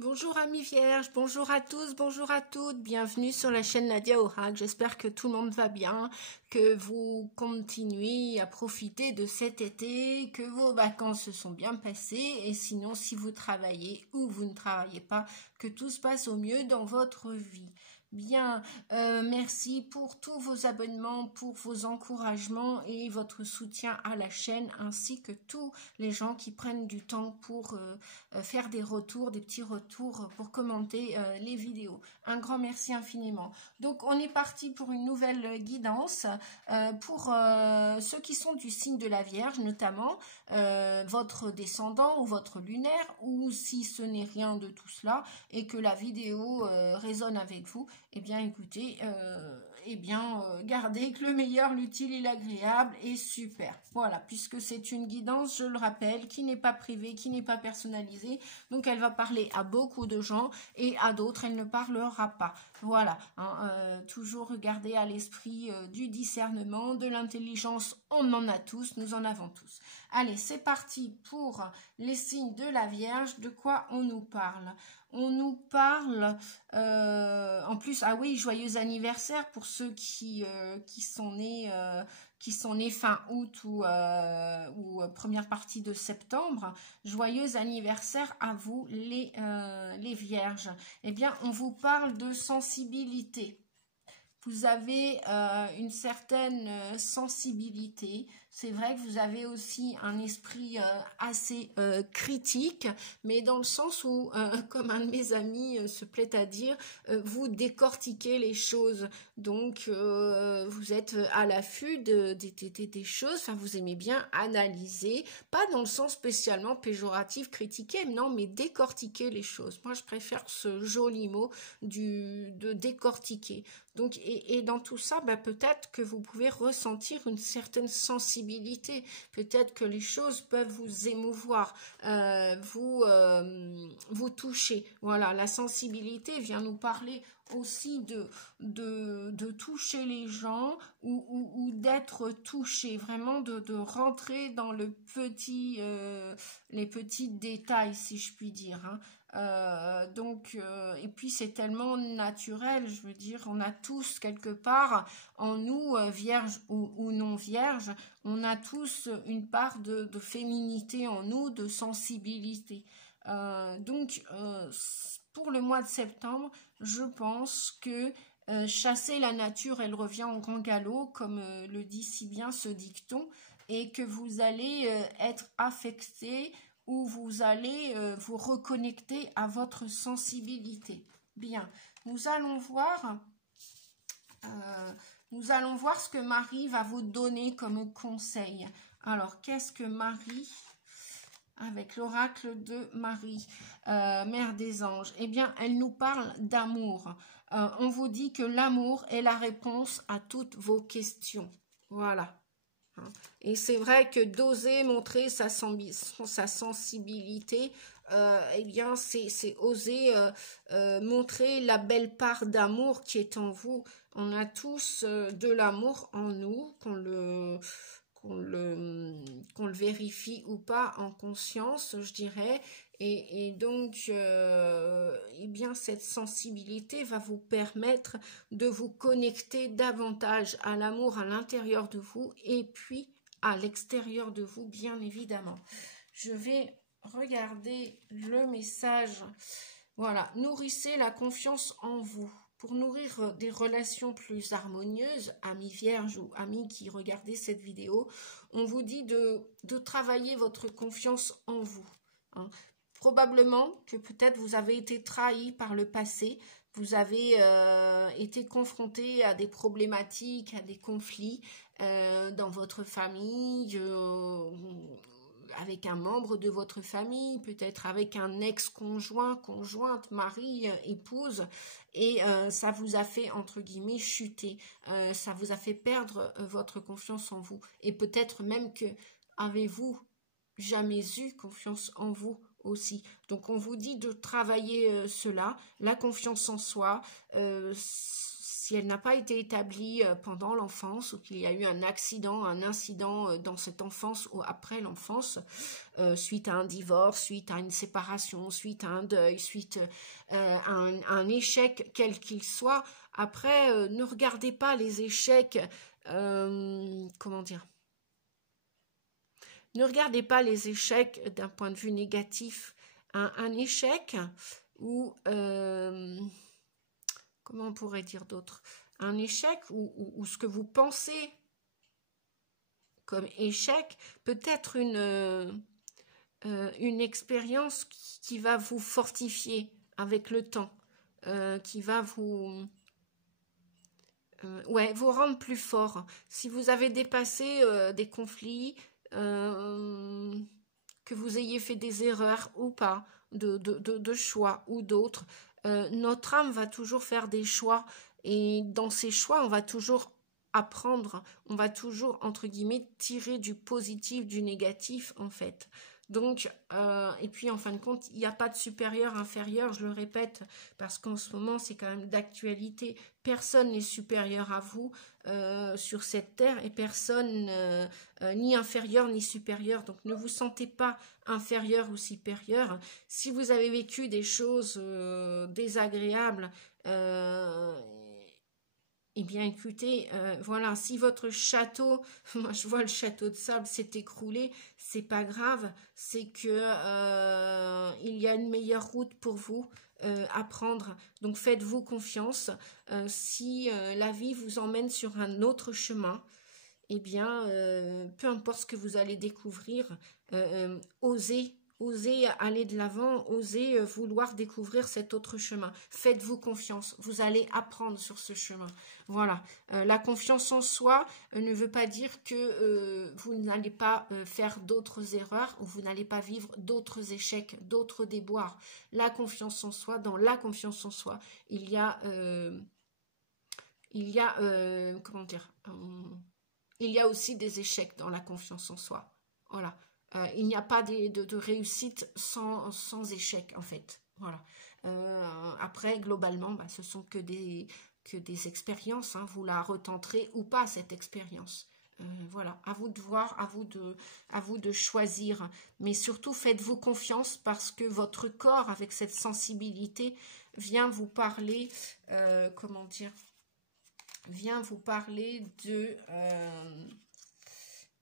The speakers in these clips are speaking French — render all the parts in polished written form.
Bonjour amis vierges, bonjour à tous, bonjour à toutes, bienvenue sur la chaîne Nadia Oracle. J'espère que tout le monde va bien, que vous continuez à profiter de cet été, que vos vacances se sont bien passées et sinon si vous travaillez ou vous ne travaillez pas, que tout se passe au mieux dans votre vie. Bien, merci pour tous vos abonnements, pour vos encouragements et votre soutien à la chaîne, ainsi que tous les gens qui prennent du temps pour faire des retours, des petits retours pour commenter les vidéos. Un grand merci infiniment. Donc, on est parti pour une nouvelle guidance pour ceux qui sont du signe de la Vierge, notamment votre descendant ou votre lunaire, ou si ce n'est rien de tout cela et que la vidéo résonne avec vous, eh bien écoutez, gardez que le meilleur, l'utile et l'agréable est super. Voilà, puisque c'est une guidance, je le rappelle, qui n'est pas privée, qui n'est pas personnalisée, donc elle va parler à beaucoup de gens et à d'autres, elle ne parlera pas. Voilà, toujours garder à l'esprit du discernement, de l'intelligence, on en a tous, nous en avons tous. Allez, c'est parti pour les signes de la Vierge. De quoi on nous parle? On nous parle, en plus, ah oui, joyeux anniversaire pour ceux qui sont nés fin août ou première partie de septembre. Joyeux anniversaire à vous les vierges. Eh bien, on vous parle de sensibilité. Vous avez une certaine sensibilité. C'est vrai que vous avez aussi un esprit assez critique, mais dans le sens où, comme un de mes amis se plaît à dire, vous décortiquez les choses. Donc, vous êtes à l'affût des choses, enfin, vous aimez bien analyser, pas dans le sens spécialement péjoratif, critiquer, non, mais décortiquer les choses. Moi, je préfère ce joli mot de décortiquer. Donc, et dans tout ça, peut-être que vous pouvez ressentir une certaine sensibilité. Peut-être que les choses peuvent vous émouvoir, vous toucher. Voilà, la sensibilité vient nous parler aussi de toucher les gens ou d'être touché, vraiment de rentrer dans les petits détails, si je puis dire, hein. Et puis c'est tellement naturel, je veux dire, on a tous quelque part en nous, vierges ou non vierges, on a tous une part de féminité en nous, de sensibilité. Pour le mois de septembre, je pense que chasser la nature, elle revient en grand galop, comme le dit si bien ce dicton, et que vous allez être affecté où vous allez vous reconnecter à votre sensibilité. Bien, nous allons voir ce que Marie va vous donner comme conseil. Alors, qu'est-ce que Marie, avec l'oracle de Marie, Mère des Anges? Eh bien, elle nous parle d'amour. On vous dit que l'amour est la réponse à toutes vos questions. Voilà. Et c'est vrai que d'oser montrer sa sensibilité, eh bien, c'est oser montrer la belle part d'amour qui est en vous. On a tous de l'amour en nous, qu'on le vérifie ou pas en conscience, je dirais. Et donc, eh bien, cette sensibilité va vous permettre de vous connecter davantage à l'amour à l'intérieur de vous et puis à l'extérieur de vous, bien évidemment. Je vais regarder le message. Voilà, nourrissez la confiance en vous. Pour nourrir des relations plus harmonieuses, amis vierges ou amis qui regardez cette vidéo, on vous dit de travailler votre confiance en vous, hein. Probablement que peut-être vous avez été trahi par le passé, vous avez été confronté à des problématiques, à des conflits dans votre famille, avec un membre de votre famille, peut-être avec un ex-conjoint, conjointe, mari, épouse, et ça vous a fait, entre guillemets, chuter, ça vous a fait perdre votre confiance en vous, et peut-être même que avez-vous jamais eu confiance en vous aussi. Donc on vous dit de travailler cela, la confiance en soi, si elle n'a pas été établie pendant l'enfance ou qu'il y a eu un accident, un incident dans cette enfance ou après l'enfance, suite à un divorce, suite à une séparation, suite à un deuil, suite à un échec quel qu'il soit. Après, ne regardez pas les échecs, comment dire, ne regardez pas les échecs d'un point de vue négatif. Un échec ou, comment on pourrait dire d'autre, un échec ou ce que vous pensez comme échec peut être une expérience qui va vous fortifier avec le temps, qui va vous rendre plus fort. Si vous avez dépassé des conflits, que vous ayez fait des erreurs ou pas, de choix ou d'autres, notre âme va toujours faire des choix et dans ces choix, on va toujours apprendre, on va toujours, entre guillemets, tirer du positif, du négatif en fait. Donc, et puis en fin de compte, il n'y a pas de supérieur, inférieur, je le répète, parce qu'en ce moment, c'est quand même d'actualité. Personne n'est supérieur à vous sur cette terre et personne ni inférieur ni supérieur. Donc, ne vous sentez pas inférieur ou supérieur. Si vous avez vécu des choses désagréables, eh bien, écoutez, voilà, si votre château, moi je vois le château de sable s'est écroulé, c'est pas grave, c'est que il y a une meilleure route pour vous à prendre. Donc faites-vous confiance. Si la vie vous emmène sur un autre chemin, eh bien, peu importe ce que vous allez découvrir, osez. Osez aller de l'avant, osez vouloir découvrir cet autre chemin. Faites-vous confiance, vous allez apprendre sur ce chemin. Voilà, la confiance en soi ne veut pas dire que vous n'allez pas faire d'autres erreurs ou vous n'allez pas vivre d'autres échecs, d'autres déboires. La confiance en soi, dans la confiance en soi, il y a comment dire, il y a aussi des échecs dans la confiance en soi. Voilà. Il n'y a pas de réussite sans échec, en fait. Voilà. Après, globalement, ce sont que des expériences. Hein. Vous la retenterez ou pas, cette expérience. Voilà. À vous de voir, à vous de choisir. Mais surtout, faites-vous confiance parce que votre corps, avec cette sensibilité, vient vous parler, comment dire, vient vous parler de...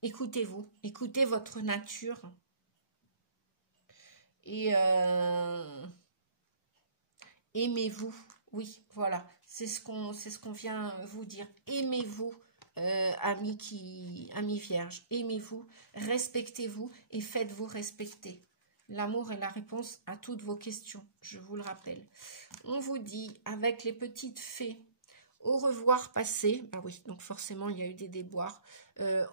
écoutez-vous, écoutez votre nature et aimez-vous. Oui, voilà, c'est ce qu'on vient vous dire. Aimez-vous, amis vierges. Aimez-vous, respectez-vous et faites-vous respecter. L'amour est la réponse à toutes vos questions, je vous le rappelle. On vous dit, avec les petites fées, au revoir passé. Ah oui, donc forcément, il y a eu des déboires.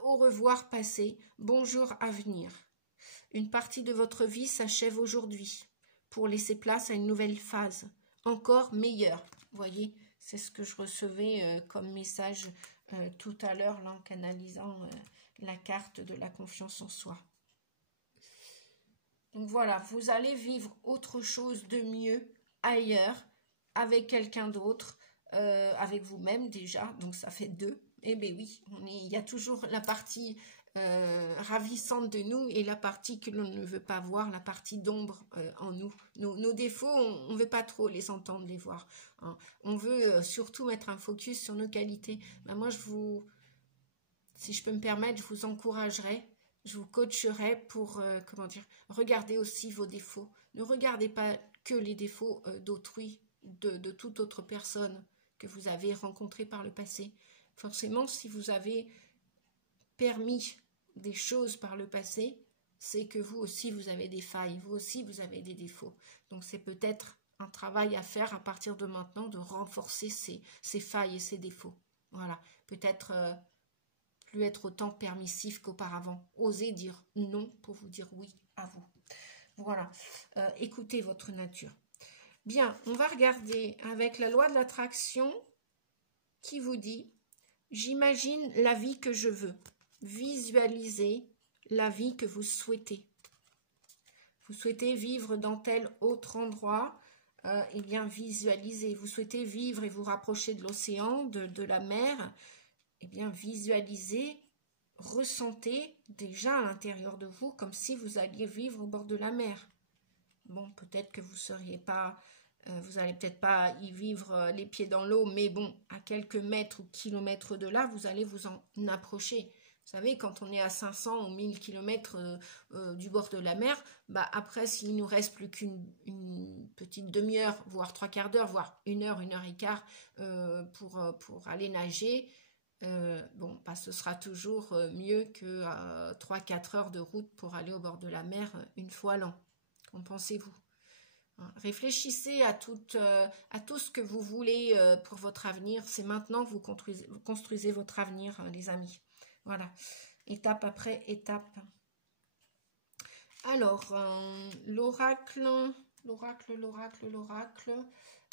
Au revoir passé, bonjour à venir. Une partie de votre vie s'achève aujourd'hui pour laisser place à une nouvelle phase, encore meilleure. Vous voyez, c'est ce que je recevais comme message tout à l'heure, là, en canalisant la carte de la confiance en soi. Donc voilà, vous allez vivre autre chose de mieux ailleurs, avec quelqu'un d'autre, avec vous-même déjà, donc ça fait 2. Eh bien oui, il y a toujours la partie ravissante de nous et la partie que l'on ne veut pas voir, la partie d'ombre en nous. Nos défauts, on ne veut pas trop les entendre, les voir. Hein. On veut surtout mettre un focus sur nos qualités. Ben moi, si je peux me permettre, je vous encouragerais, je vous coacherais pour, comment dire, regarder aussi vos défauts. Ne regardez pas que les défauts d'autrui, de toute autre personne que vous avez rencontrée par le passé. Forcément, si vous avez permis des choses par le passé, c'est que vous aussi, vous avez des failles, vous aussi, vous avez des défauts. Donc, c'est peut-être un travail à faire à partir de maintenant, de renforcer ces failles et ces défauts. Voilà, peut-être plus être autant permissif qu'auparavant. Osez dire non pour vous dire oui à vous. Voilà, écoutez votre nature. Bien, on va regarder avec la loi de l'attraction qui vous dit « J'imagine la vie que je veux ». Visualisez la vie que vous souhaitez. Vous souhaitez vivre dans tel autre endroit, eh bien, visualisez. Vous souhaitez vivre et vous rapprocher de l'océan, de la mer, eh bien, visualisez, ressentez déjà à l'intérieur de vous comme si vous alliez vivre au bord de la mer. Bon, peut-être que vous seriez pas, vous allez peut-être pas y vivre les pieds dans l'eau, mais bon, à quelques mètres ou kilomètres de là, vous allez vous en approcher. Vous savez, quand on est à 500 ou 1000 kilomètres du bord de la mer, bah après, s'il nous reste plus qu'une petite demi-heure, voire 3/4 d'heure, voire 1 heure et quart pour aller nager, bon, bah, ce sera toujours mieux que 3-4 heures de route pour aller au bord de la mer une fois l'an. Qu'en pensez-vous? Réfléchissez à tout ce que vous voulez pour votre avenir. C'est maintenant que vous construisez votre avenir, les amis. Voilà, étape après étape. Alors, l'oracle,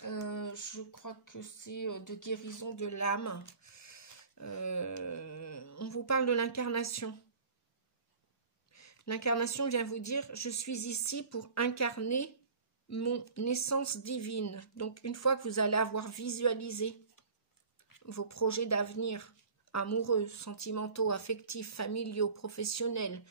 je crois que c'est de guérison de l'âme. On vous parle de l'incarnation. L'incarnation vient vous dire, je suis ici pour incarner mon essence divine. Donc, une fois que vous allez avoir visualisé vos projets d'avenir, amoureux, sentimentaux, affectifs, familiaux, professionnels,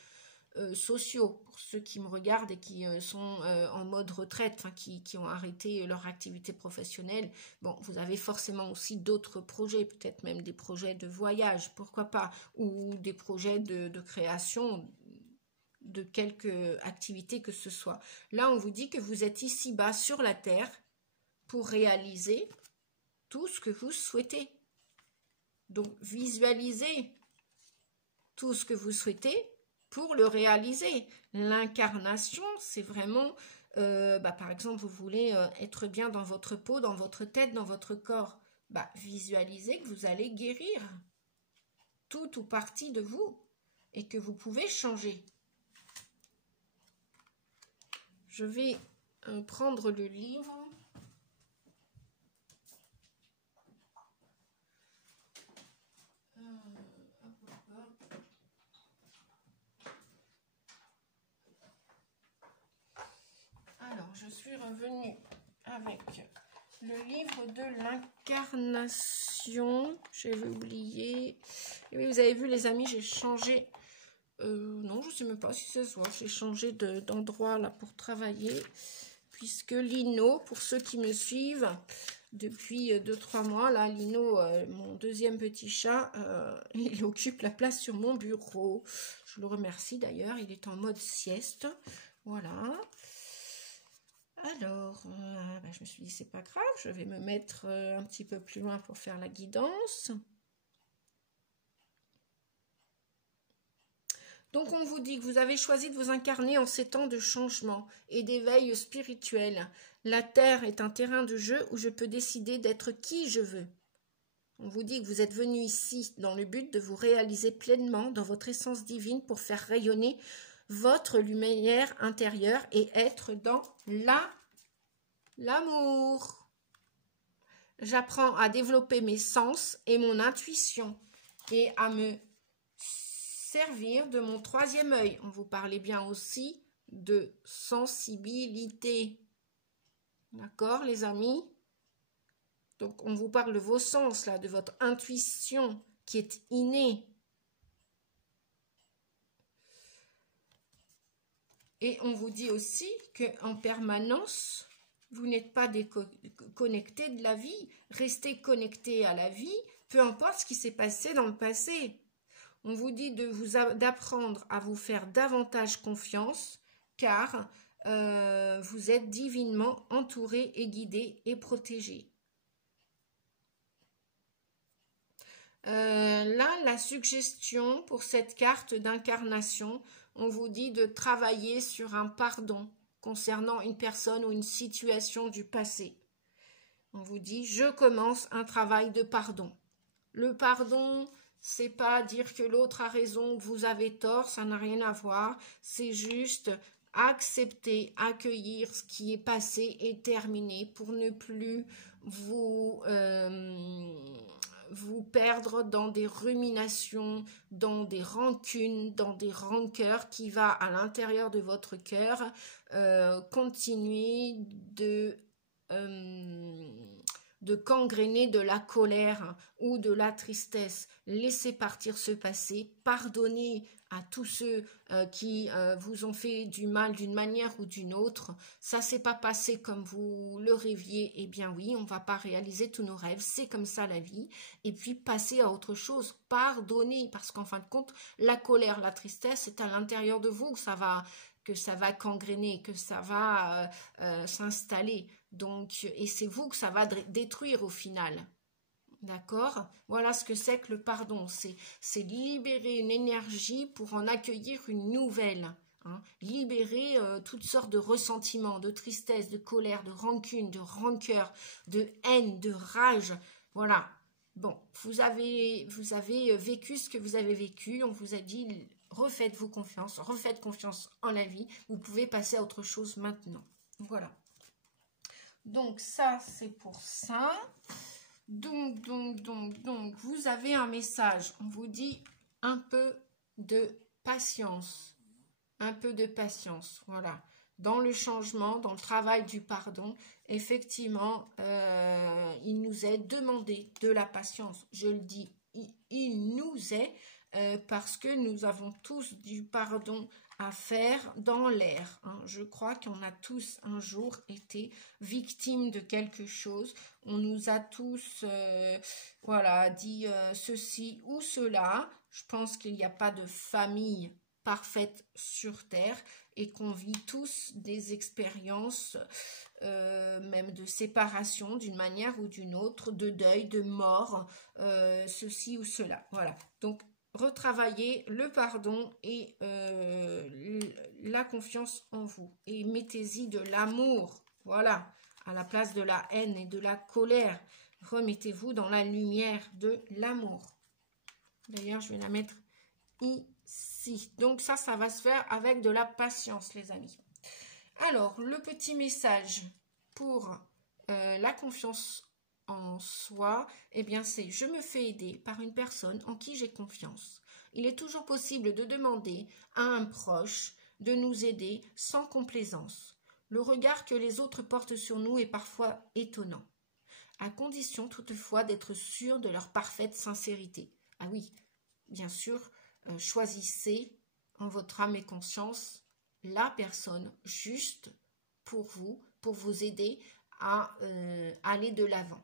sociaux, pour ceux qui me regardent et qui sont en mode retraite, enfin, qui ont arrêté leur activité professionnelle, bon, vous avez forcément aussi d'autres projets, peut-être même des projets de voyage, pourquoi pas, ou des projets de création de quelque activité que ce soit. Là, on vous dit que vous êtes ici-bas sur la terre pour réaliser tout ce que vous souhaitez. Donc, visualisez tout ce que vous souhaitez pour le réaliser. L'incarnation, c'est vraiment, par exemple, vous voulez être bien dans votre peau, dans votre tête, dans votre corps. Visualisez que vous allez guérir tout ou partie de vous et que vous pouvez changer. Je vais prendre le livre. Alors, je suis revenue avec le livre de l'incarnation. J'avais oublié. Et oui, vous avez vu, les amis, j'ai changé. Non, je ne sais même pas si ça se voit. J'ai changé d'endroit là pour travailler. Puisque Lino, pour ceux qui me suivent depuis 2-3 mois, là, Lino, mon deuxième petit chat, il occupe la place sur mon bureau. Je le remercie d'ailleurs. Il est en mode sieste. Voilà. Alors, je me suis dit, c'est pas grave, je vais me mettre un petit peu plus loin pour faire la guidance. Donc, on vous dit que vous avez choisi de vous incarner en ces temps de changement et d'éveil spirituel. La Terre est un terrain de jeu où je peux décider d'être qui je veux. On vous dit que vous êtes venu ici dans le but de vous réaliser pleinement dans votre essence divine pour faire rayonner votre lumière intérieure et être dans l'amour. J'apprends à développer mes sens et mon intuition et à me servir de mon troisième œil. On vous parlait bien aussi de sensibilité. D'accord, les amis? Donc, on vous parle de vos sens, là, de votre intuition qui est innée. Et on vous dit aussi qu'en permanence, vous n'êtes pas déconnecté de la vie. Restez connecté à la vie, peu importe ce qui s'est passé dans le passé. On vous dit d'apprendre à vous faire davantage confiance, car vous êtes divinement entouré et guidé et protégé. Là, la suggestion pour cette carte d'incarnation, on vous dit de travailler sur un pardon concernant une personne ou une situation du passé. On vous dit, je commence un travail de pardon. Le pardon, c'est pas dire que l'autre a raison, que vous avez tort, ça n'a rien à voir. C'est juste accepter, accueillir ce qui est passé et terminé pour ne plus vous perdre dans des ruminations, dans des rancunes, dans des rancœurs qui va à l'intérieur de votre cœur continuer de de gangréner de la colère ou de la tristesse. Laissez partir ce passé, pardonnez à tous ceux qui vous ont fait du mal d'une manière ou d'une autre. Ça s'est pas passé comme vous le rêviez, eh bien oui, on va pas réaliser tous nos rêves, c'est comme ça la vie. Et puis passer à autre chose, pardonner, parce qu'en fin de compte, la colère, la tristesse, c'est à l'intérieur de vous que ça va gangréner, que ça va s'installer. Donc, et c'est vous que ça va détruire au final. D'accord? Voilà ce que c'est que le pardon. C'est libérer une énergie pour en accueillir une nouvelle. Hein. Libérer toutes sortes de ressentiments, de tristesse, de colère, de rancune, de rancœur, de haine, de rage. Voilà. Bon, vous avez vécu ce que vous avez vécu. On vous a dit, refaites-vous confiance, refaites confiance en la vie. Vous pouvez passer à autre chose maintenant. Voilà. Donc, ça, c'est pour ça. Donc, vous avez un message. On vous dit un peu de patience. Un peu de patience, voilà. Dans le changement, dans le travail du pardon, effectivement, il nous est demandé de la patience. Je le dis, il nous est parce que nous avons tous du pardon à faire dans l'air. Hein. Je crois qu'on a tous un jour été victimes de quelque chose. On nous a tous voilà, dit ceci ou cela. Je pense qu'il n'y a pas de famille parfaite sur terre et qu'on vit tous des expériences même de séparation d'une manière ou d'une autre, de deuil, de mort, ceci ou cela. Voilà. Donc, retravaillez le pardon et la confiance en vous. Et mettez-y de l'amour, voilà, à la place de la haine et de la colère. Remettez-vous dans la lumière de l'amour. D'ailleurs, je vais la mettre ici. Donc ça va se faire avec de la patience, les amis. Alors, le petit message pour la confiance en soi, eh bien c'est: je me fais aider par une personne en qui j'ai confiance. Il est toujours possible de demander à un proche de nous aider sans complaisance. Le regard que les autres portent sur nous est parfois étonnant, à condition toutefois d'être sûr de leur parfaite sincérité. Ah oui, bien sûr, choisissez en votre âme et conscience la personne juste pour vous aider à aller de l'avant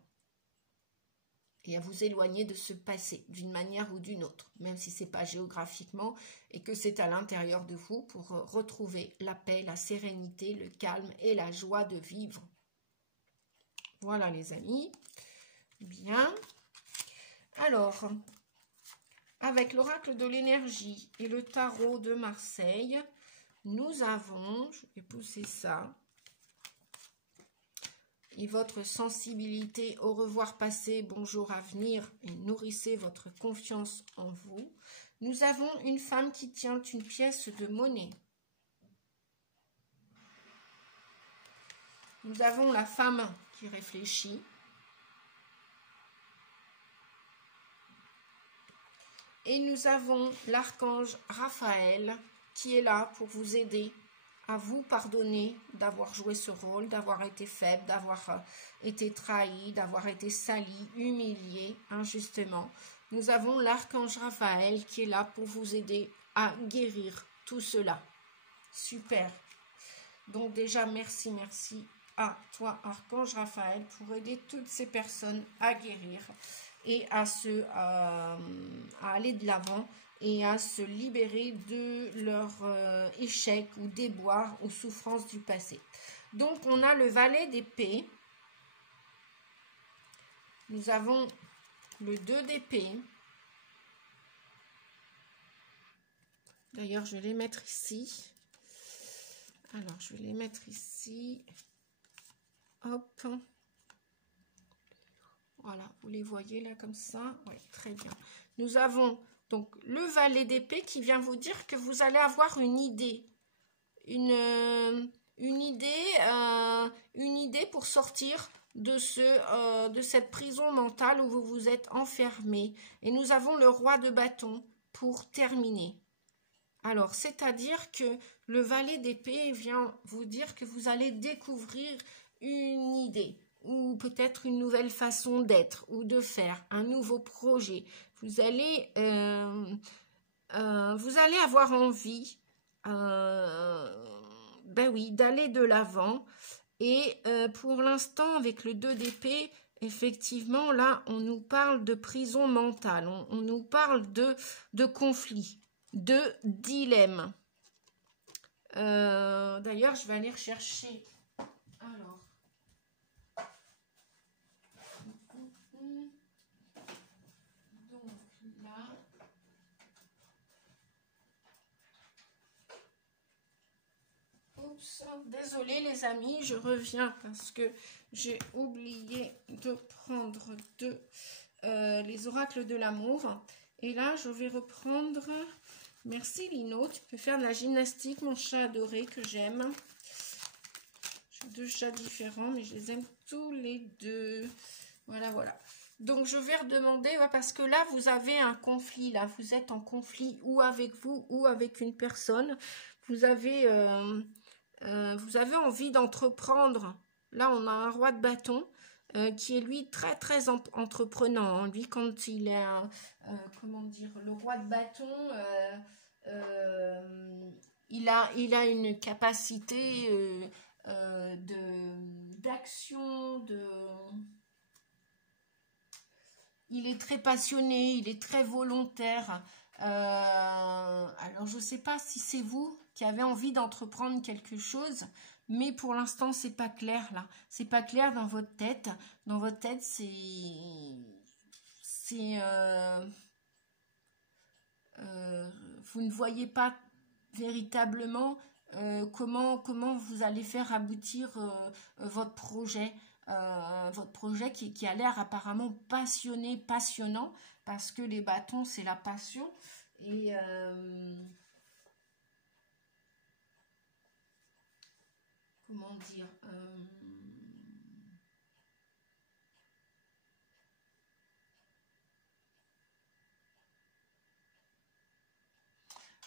et à vous éloigner de ce passé d'une manière ou d'une autre, même si ce n'est pas géographiquement et que c'est à l'intérieur de vous pour retrouver la paix, la sérénité, le calme et la joie de vivre. Voilà les amis. Bien. Alors, avec l'oracle de l'énergie et le tarot de Marseille, nous avons, je vais pousser ça, et votre sensibilité au revoir passé, bonjour à venir, et nourrissez votre confiance en vous. Nous avons une femme qui tient une pièce de monnaie. Nous avons la femme qui réfléchit. Et nous avons l'archange Raphaël qui est là pour vous aider à vous pardonner d'avoir joué ce rôle, d'avoir été faible, d'avoir été trahi, d'avoir été sali, humilié injustement. Nous avons l'archange Raphaël qui est là pour vous aider à guérir tout cela. Super. Donc déjà, merci à toi, archange Raphaël, pour aider toutes ces personnes à guérir et à aller de l'avant et à se libérer de leur échec ou déboire ou souffrance du passé. Donc, on a le valet d'épée. Nous avons le 2 d'épée. D'ailleurs, je vais les mettre ici. Alors, je vais les mettre ici. Hop. Voilà, vous les voyez là comme ça. Oui, très bien. Nous avons donc le valet d'épée qui vient vous dire que vous allez avoir une idée. Une idée pour sortir de cette prison mentale où vous vous êtes enfermé. Et nous avons le roi de bâton pour terminer. Alors, c'est-à-dire que le valet d'épée vient vous dire que vous allez découvrir une idée. Ou peut-être une nouvelle façon d'être ou de faire, un nouveau projet. Vous allez avoir envie, ben oui, d'aller de l'avant. Et pour l'instant, avec le 2 d'épée, effectivement, là, on nous parle de prison mentale, on nous parle de conflit, de dilemme. D'ailleurs, je vais aller rechercher. Alors. Donc là. Oups, désolée les amis, je reviens parce que j'ai oublié de prendre les oracles de l'amour. Et là, je vais reprendre... Merci Lino, tu peux faire de la gymnastique, mon chat adoré que j'aime. J'ai 2 chats différents, mais je les aime tous les 2. Voilà, voilà. Donc, je vais redemander, parce que là, vous avez un conflit, là. Vous êtes en conflit ou avec vous ou avec une personne. Vous avez envie d'entreprendre. Là, on a un roi de bâton qui est, lui, très, très entreprenant. Hein. Lui, quand il est, comment dire, le roi de bâton... il a une capacité d'action, il est très passionné, il est très volontaire. Alors je ne sais pas si c'est vous qui avez envie d'entreprendre quelque chose, mais pour l'instant c'est pas clair là. C'est pas clair dans votre tête. Dans votre tête vous ne voyez pas véritablement comment vous allez faire aboutir votre projet qui a l'air apparemment passionnant, parce que les bâtons, c'est la passion. Et comment dire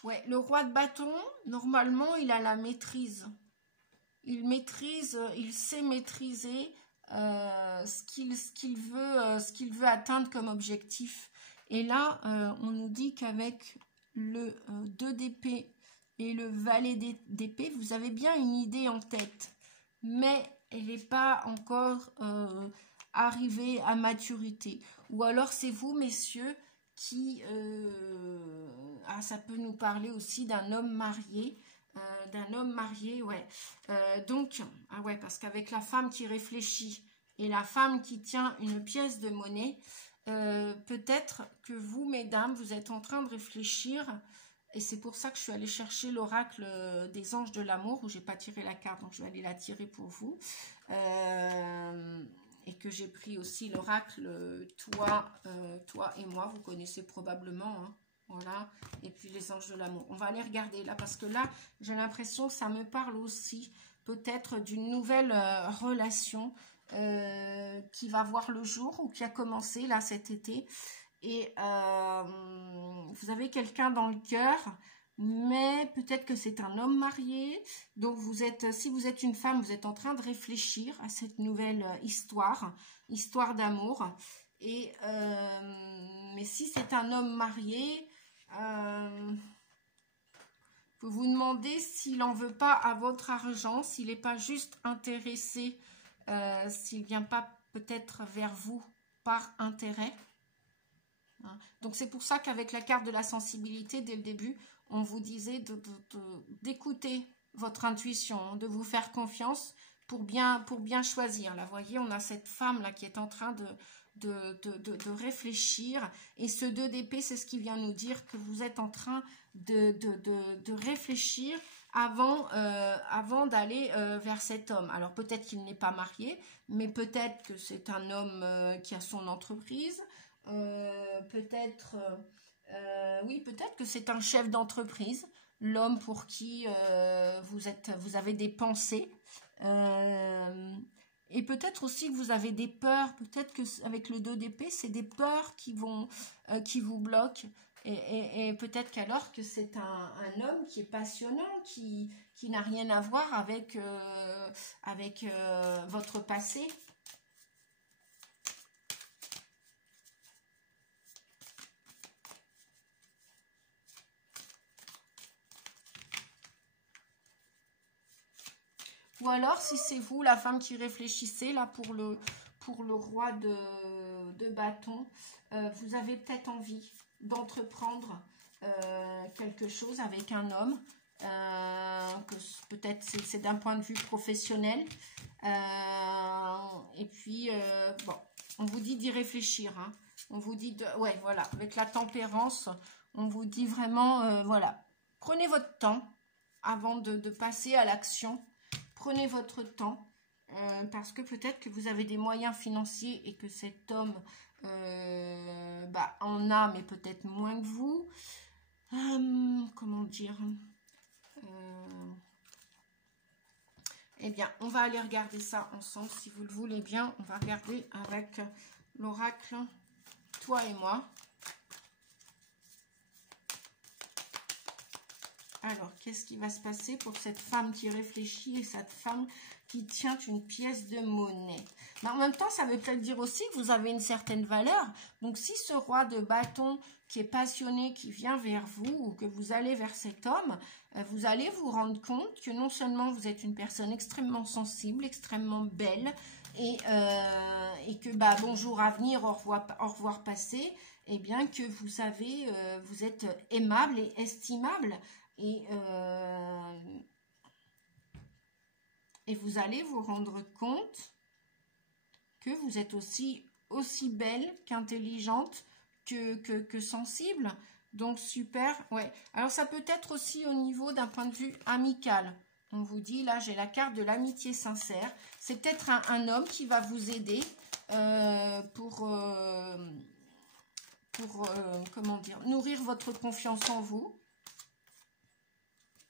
ouais, le roi de bâton, normalement, il a la maîtrise. Il sait maîtriser ce qu'il veut atteindre comme objectif. Et là, on nous dit qu'avec le 2 d'épée et le valet d'épée, vous avez bien une idée en tête, mais elle n'est pas encore arrivée à maturité. Ou alors c'est vous, messieurs, qui... ça peut nous parler aussi d'un homme marié. Ouais. Donc, ouais, parce qu'avec la femme qui réfléchit et la femme qui tient une pièce de monnaie, peut-être que vous, mesdames, vous êtes en train de réfléchir, et c'est pour ça que je suis allée chercher l'oracle des anges de l'amour, où j'ai pas tiré la carte, donc je vais aller la tirer pour vous, et que j'ai pris aussi l'oracle toi et moi, vous connaissez probablement, hein. Voilà, et puis les anges de l'amour. On va aller regarder là, parce que là, j'ai l'impression que ça me parle aussi peut-être d'une nouvelle relation qui va voir le jour ou qui a commencé là cet été. Et vous avez quelqu'un dans le cœur, mais peut-être que c'est un homme marié. Donc si vous êtes une femme, vous êtes en train de réfléchir à cette nouvelle histoire d'amour. Et mais si c'est un homme marié, vous vous demandez s'il n'en veut pas à votre argent, s'il n'est pas juste intéressé, s'il ne vient pas peut-être vers vous par intérêt. Hein. Donc c'est pour ça qu'avec la carte de la sensibilité, dès le début, on vous disait d'écouter votre intuition, de vous faire confiance pour bien choisir. Là, vous voyez, on a cette femme là qui est en train de réfléchir, et ce 2 d'épée, c'est ce qui vient nous dire que vous êtes en train de réfléchir avant d'aller vers cet homme. Alors peut-être qu'il n'est pas marié, mais peut-être que c'est un homme qui a son entreprise, peut-être que c'est un chef d'entreprise, l'homme pour qui vous avez des pensées, et peut-être aussi que vous avez des peurs, peut-être qu'avec le 2 d'épée, c'est des peurs qui vous bloquent, et peut-être qu'alors que c'est un homme qui est passionnant, qui n'a rien à voir avec votre passé. Ou alors, si c'est vous, la femme qui réfléchissez, là, pour le roi de bâton, vous avez peut-être envie d'entreprendre quelque chose avec un homme, que peut-être c'est d'un point de vue professionnel. Et puis, bon, on vous dit d'y réfléchir, hein. On vous dit, ouais, voilà, avec la tempérance, on vous dit vraiment, voilà, prenez votre temps avant de passer à l'action. Prenez votre temps, parce que peut-être que vous avez des moyens financiers et que cet homme en a, mais peut-être moins que vous. Comment dire, eh bien, on va aller regarder ça ensemble, si vous le voulez bien. On va regarder avec l'oracle, toi et moi. Alors, qu'est-ce qui va se passer pour cette femme qui réfléchit et cette femme qui tient une pièce de monnaie? Mais en même temps, ça veut peut-être dire aussi que vous avez une certaine valeur. Donc, si ce roi de bâton qui est passionné, qui vient vers vous, ou que vous allez vers cet homme, vous allez vous rendre compte que non seulement vous êtes une personne extrêmement sensible, extrêmement belle, et que bonjour à venir, au revoir passé, et bien que vous savez, vous êtes aimable et estimable. Et vous allez vous rendre compte que vous êtes aussi belle qu'intelligente que sensible. Donc super, ouais. Alors ça peut être aussi au niveau d'un point de vue amical. On vous dit, là j'ai la carte de l'amitié sincère. C'est peut-être un homme qui va vous aider comment dire, nourrir votre confiance en vous.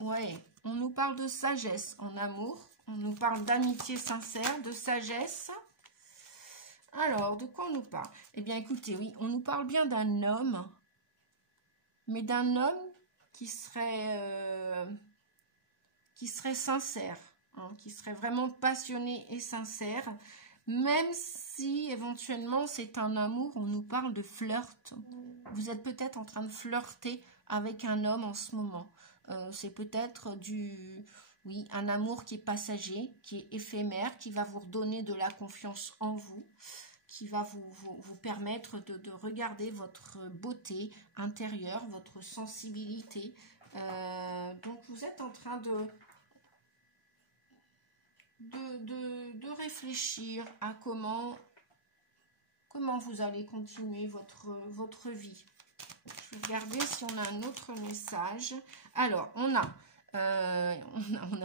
Ouais, on nous parle de sagesse en amour, on nous parle d'amitié sincère, de sagesse. Alors, de quoi on nous parle? Eh bien, écoutez, oui, on nous parle bien d'un homme, mais d'un homme qui serait sincère, hein, qui serait vraiment passionné et sincère, même si éventuellement c'est un amour, on nous parle de flirt. Vous êtes peut-être en train de flirter avec un homme en ce moment. C'est peut-être un amour qui est passager, qui est éphémère, qui va vous redonner de la confiance en vous, qui va vous permettre de regarder votre beauté intérieure, votre sensibilité. Donc vous êtes en train de réfléchir à comment vous allez continuer votre vie. Je vais regarder si on a un autre message. Alors, on a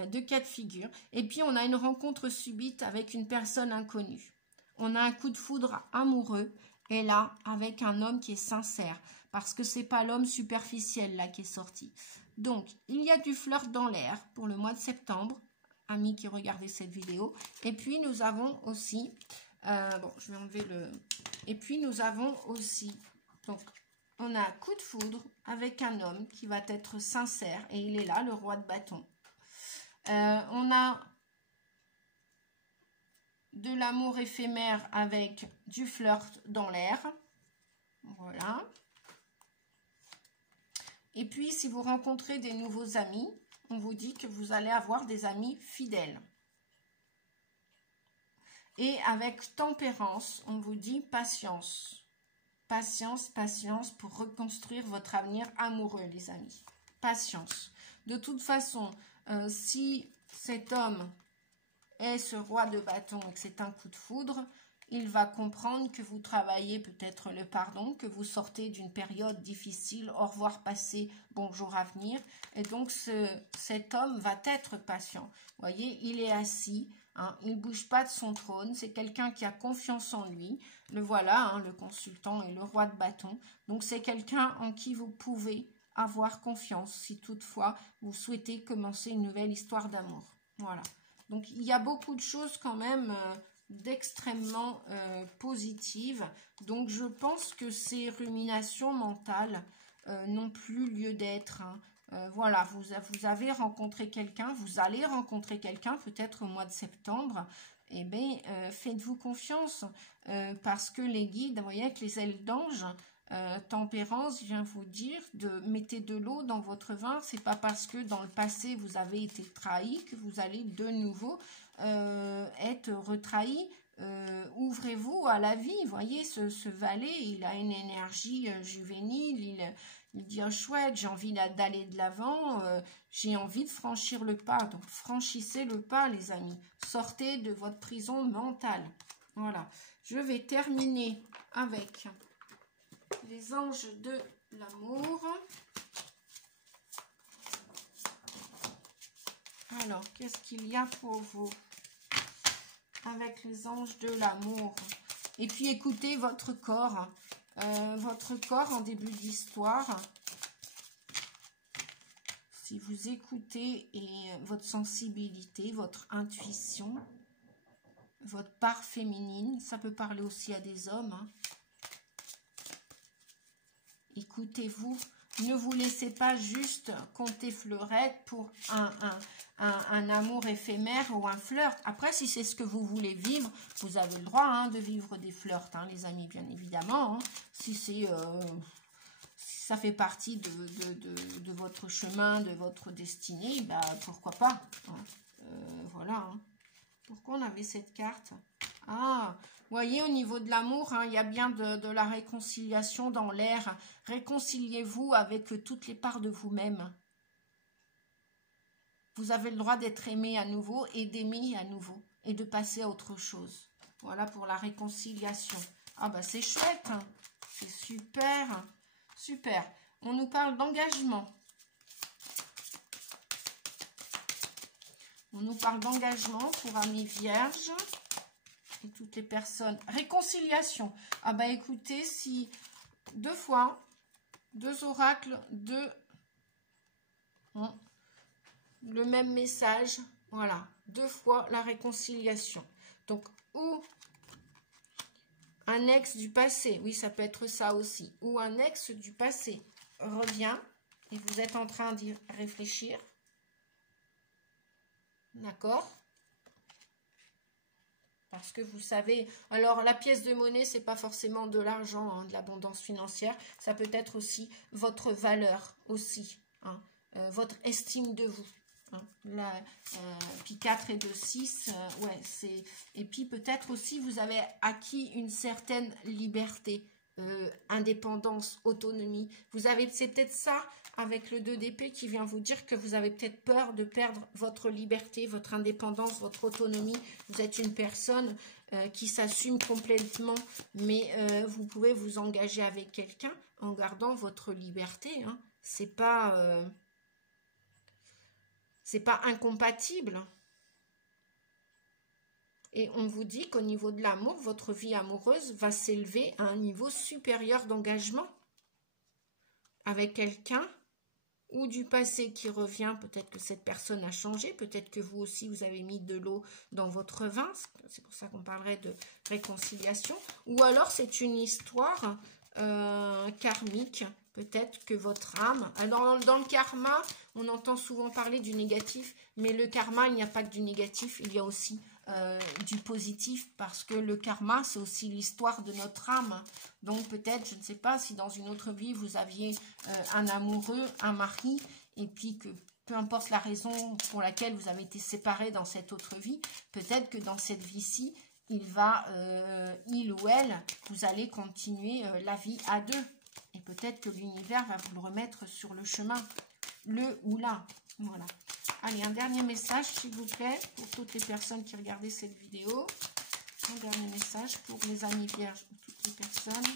deux cas de figure. Et puis, on a une rencontre subite avec une personne inconnue. On a un coup de foudre amoureux. Et là, avec un homme qui est sincère. Parce que c'est pas l'homme superficiel là qui est sorti. Donc, il y a du flirt dans l'air pour le mois de septembre. Amis qui regardaient cette vidéo. Et puis, nous avons aussi... je vais enlever le... Et puis, nous avons aussi... Donc, on a un coup de foudre avec un homme qui va être sincère. Et il est là, le roi de bâton. On a de l'amour éphémère avec du flirt dans l'air. Voilà. Et puis, si vous rencontrez des nouveaux amis, on vous dit que vous allez avoir des amis fidèles. Et avec tempérance, on vous dit patience. Patience, patience pour reconstruire votre avenir amoureux, les amis. Patience. De toute façon, si cet homme est ce roi de bâton et que c'est un coup de foudre, il va comprendre que vous travaillez peut-être le pardon, que vous sortez d'une période difficile, au revoir passé, bonjour à venir. Et donc, cet homme va être patient. Vous voyez, il est assis. Hein, il ne bouge pas de son trône, c'est quelqu'un qui a confiance en lui. Le voilà, hein, le consultant et le roi de bâton. Donc c'est quelqu'un en qui vous pouvez avoir confiance si toutefois vous souhaitez commencer une nouvelle histoire d'amour. Voilà. Donc il y a beaucoup de choses quand même d'extrêmement positives. Donc je pense que ces ruminations mentales n'ont plus lieu d'être. Hein. Voilà, vous avez rencontré quelqu'un, vous allez rencontrer quelqu'un peut-être au mois de septembre. Eh bien, faites-vous confiance parce que les guides, vous voyez, avec les ailes d'ange, Tempérance vient vous dire de mettez de l'eau dans votre vin. C'est pas parce que dans le passé vous avez été trahi que vous allez de nouveau être retrahi. Ouvrez-vous à la vie. Voyez, ce valet, il a une énergie juvénile. Il dit oh, chouette, j'ai envie d'aller de l'avant. J'ai envie de franchir le pas. Donc franchissez le pas, les amis. Sortez de votre prison mentale. Voilà. Je vais terminer avec les anges de l'amour. Alors, qu'est-ce qu'il y a pour vous avec les anges de l'amour? Et puis, écoutez votre corps. Votre corps en début d'histoire. Si vous écoutez votre sensibilité, votre intuition, votre part féminine, ça peut parler aussi à des hommes, hein. Écoutez-vous, ne vous laissez pas juste compter fleurette pour un amour éphémère ou un flirt. Après, si c'est ce que vous voulez vivre, vous avez le droit hein, de vivre des flirts, hein, les amis, bien évidemment. Hein. Si c'est, si ça fait partie de votre chemin, de votre destinée, bah, pourquoi pas hein. Voilà. Hein. Pourquoi on avait cette carte? Ah, vous voyez, au niveau de l'amour, hein, il y a bien de la réconciliation dans l'air. Réconciliez-vous avec toutes les parts de vous-même. Vous avez le droit d'être aimé à nouveau et d'aimer à nouveau et de passer à autre chose. Voilà pour la réconciliation. Ah bah c'est chouette, hein. C'est super, super. On nous parle d'engagement. On nous parle d'engagement pour amis vierges. Et toutes les personnes. Réconciliation. Ah bah écoutez, si deux fois, deux oracles, le même message, voilà, deux fois la réconciliation. Donc, ou un ex du passé, oui, ça peut être ça aussi, ou un ex du passé revient et vous êtes en train d'y réfléchir. D'accord ? Parce que vous savez, alors la pièce de monnaie, c'est pas forcément de l'argent, hein, de l'abondance financière. Ça peut être aussi votre valeur aussi, hein, votre estime de vous. Hein, puis 4 et 2, 6, ouais, c'est... Et puis peut-être aussi, vous avez acquis une certaine liberté, indépendance, autonomie. Vous avez, c'est peut-être ça, avec le 2 d'épée, qui vient vous dire que vous avez peut-être peur de perdre votre liberté, votre indépendance, votre autonomie. Vous êtes une personne qui s'assume complètement, mais vous pouvez vous engager avec quelqu'un en gardant votre liberté. Hein. C'est pas incompatible. Et on vous dit qu'au niveau de l'amour, votre vie amoureuse va s'élever à un niveau supérieur d'engagement avec quelqu'un ou du passé qui revient. Peut-être que cette personne a changé, peut-être que vous aussi vous avez mis de l'eau dans votre vin, c'est pour ça qu'on parlerait de réconciliation, ou alors c'est une histoire karmique, peut-être que votre âme, alors dans le karma, on entend souvent parler du négatif, mais le karma, il n'y a pas que du négatif, il y a aussi du positif, parce que le karma, c'est aussi l'histoire de notre âme. Donc peut-être, je ne sais pas, si dans une autre vie, vous aviez un amoureux, un mari, et puis que peu importe la raison pour laquelle vous avez été séparés dans cette autre vie, peut-être que dans cette vie-ci, il ou elle, vous allez continuer la vie à deux. Et peut-être que l'univers va vous le remettre sur le chemin, le ou la. Voilà. Allez, un dernier message, s'il vous plaît, pour toutes les personnes qui regardaient cette vidéo. Un dernier message pour les amis vierges, pour toutes les personnes.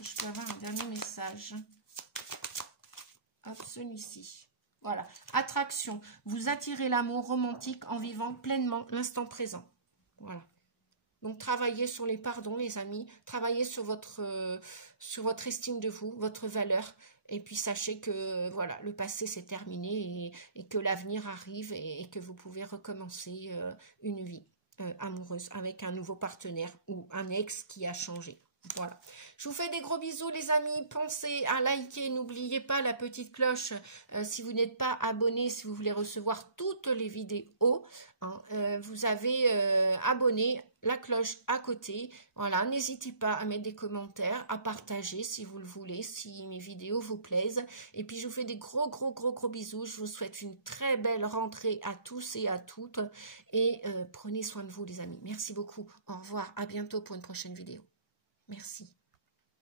Je peux avoir un dernier message. Hop, celui-ci. Voilà. Attraction. Vous attirez l'amour romantique en vivant pleinement l'instant présent. Voilà. Donc, travaillez sur les pardons, les amis. Travaillez sur votre estime de vous, votre valeur. Et puis, sachez que voilà, le passé, c'est terminé et que l'avenir arrive et que vous pouvez recommencer une vie amoureuse avec un nouveau partenaire ou un ex qui a changé. Voilà. Je vous fais des gros bisous, les amis. Pensez à liker. N'oubliez pas la petite cloche si vous n'êtes pas abonné, si vous voulez recevoir toutes les vidéos. Hein, vous avez abonné. la cloche à côté. Voilà, n'hésitez pas à mettre des commentaires, à partager si vous le voulez, si mes vidéos vous plaisent. Et puis je vous fais des gros bisous. Je vous souhaite une très belle rentrée à tous et à toutes. Et prenez soin de vous les amis. Merci beaucoup. Au revoir. À bientôt pour une prochaine vidéo. Merci.